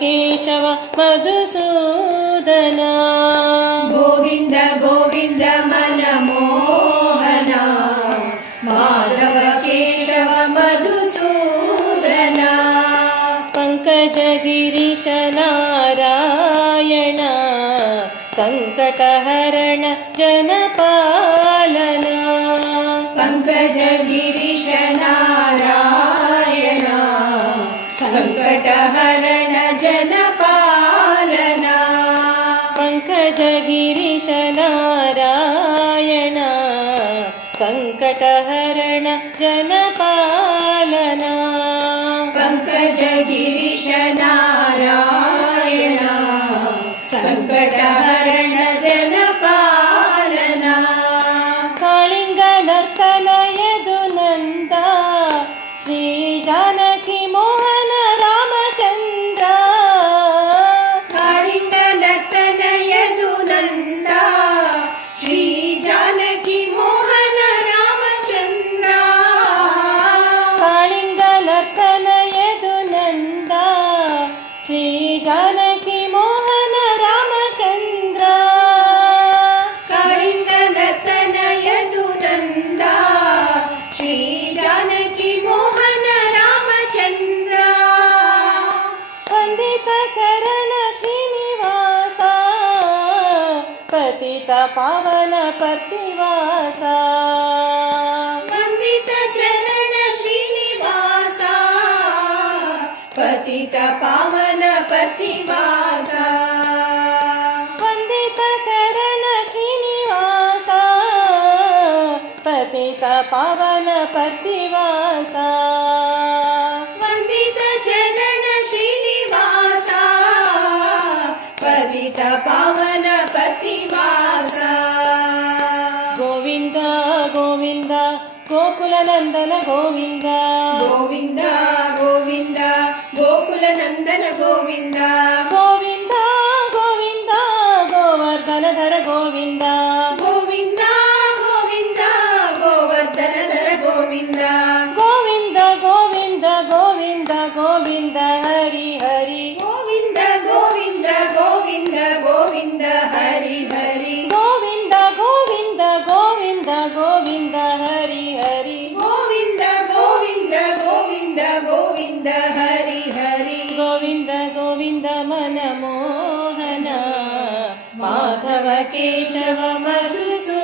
ಕೇಶವ ಮಧುಸೂದನ. ಗೋವಿಂದ ಗೋವಿಂದ ಮನಮೋಹನ ಮಾಧವ ಕೇಶವ ಮಧುಸೂದನ. ಪಂಕಜ ಗಿರೀಶ ನಾರಾಯಣ ಸಂಕಟಹರಣ ಜನಪಾಲನ. ಪಂಕಜ ಗಿರೀಶ ನಾರಾಯಣ ಸಂಕಟಹರಣ ಜನಪಾಲನ. ಪಂಕಜ ಗಿರೀಶ ನಾರಾಯಣ ಸಂಕಟಹರಣ ಜನಪಾಲನ. ಪಂಕಜ ಗಿರೀಶ ನಾರಾಯಣ ಸಂಕಟಹರಣ ಜನಪಾಲನ. ಕಾಳಿಂಗ ನರ್ತನಯದು ನಂದ ಶ್ರೀ ಜಾನಕಿ ಮೋಹನ ರಾಮಚಂದ್ರ. ಕಾಳಿಂಗ ನರ್ತನಯದು ನಂದ ಶ್ರೀ ಜಾನಕಿ ಮೋಹನ ರಾಮಚಂದ್ರ. ಕಾಳಿಂಗ ನರ್ತನಯದು ನಂದ ಶ್ರೀ ಜಾನಕಿ ಮೋಹನ ರಾಮಚಂದ್ರ. ಕಾಳಿಂಗ ನರ್ತನಯದು ನಂದ ಶ್ರೀ ಜಾನಕಿ ಮೋಹನ ರಾಮಚಂದ್ರ. ವಂದಿತ ಚರಣ ಶ್ರೀನಿವಾಸ ಪತಿತ ಪಾವನ ಪತಿವಾಸ. ವಂದಿತ ಚರಣ ಶ್ರೀನಿವಾಸ ಪತಿತ ಪಾವನ ಪತಿವಾಸ. ವಂದಿತ ಚರಣ ಶ್ರೀನಿವಾಸ ಪತಿತ ಪಾವನ ಪತಿವಾಸ. ವಂದಿತ ಚರಣ ಶ್ರೀನಿವಾಸ ಪತಿತ ಪಾವನ ಪತಿವಾಸ. ಗೋವಿಂದ ಗೋವಿಂದ ಗೋಕುಲ ನಂದನ ಗೋವಿಂದ. ಗೋವಿಂದ ಗೋವಿಂದ ಗೋಕುಲ ನಂದನ ಗೋವಿಂದ. ಗೋವಿಂದ ಗೋವಿಂದ ಗೋವರ್ಧನಧರ ಗೋವಿಂದ. ಗೋವಿಂದ ಗೋವಿಂದ ಗೋವರ್ಧನಧರ ಗೋವಿಂದ. ಗೋವಿಂದ ಗೋವಿಂದ ಗೋವಿಂದ ಗೋವಿಂದ ಹರಿ ಹರಿ. ಗೋವಿಂದ ಗೋವಿಂದ ಗೋವಿಂದ ಗೋವಿಂದ ಹರಿ ಹರಿ. ಗೋವಿಂದ ಗೋವಿಂದ ಗೋವಿಂದ ಗೋವಿಂದ ಹರಿ ಹರಿ. ಗೋವಿಂದ ಗೋವಿಂದ ಗೋವಿಂದ ಗೋವಿಂದ ಹರಿ ಹರಿ. ಗೋವಿಂದ ಗೋವಿಂದ ಮನಮೋಹನ ಮಾಧವ ಕೇಶವ ಮಧುಸೂದನ.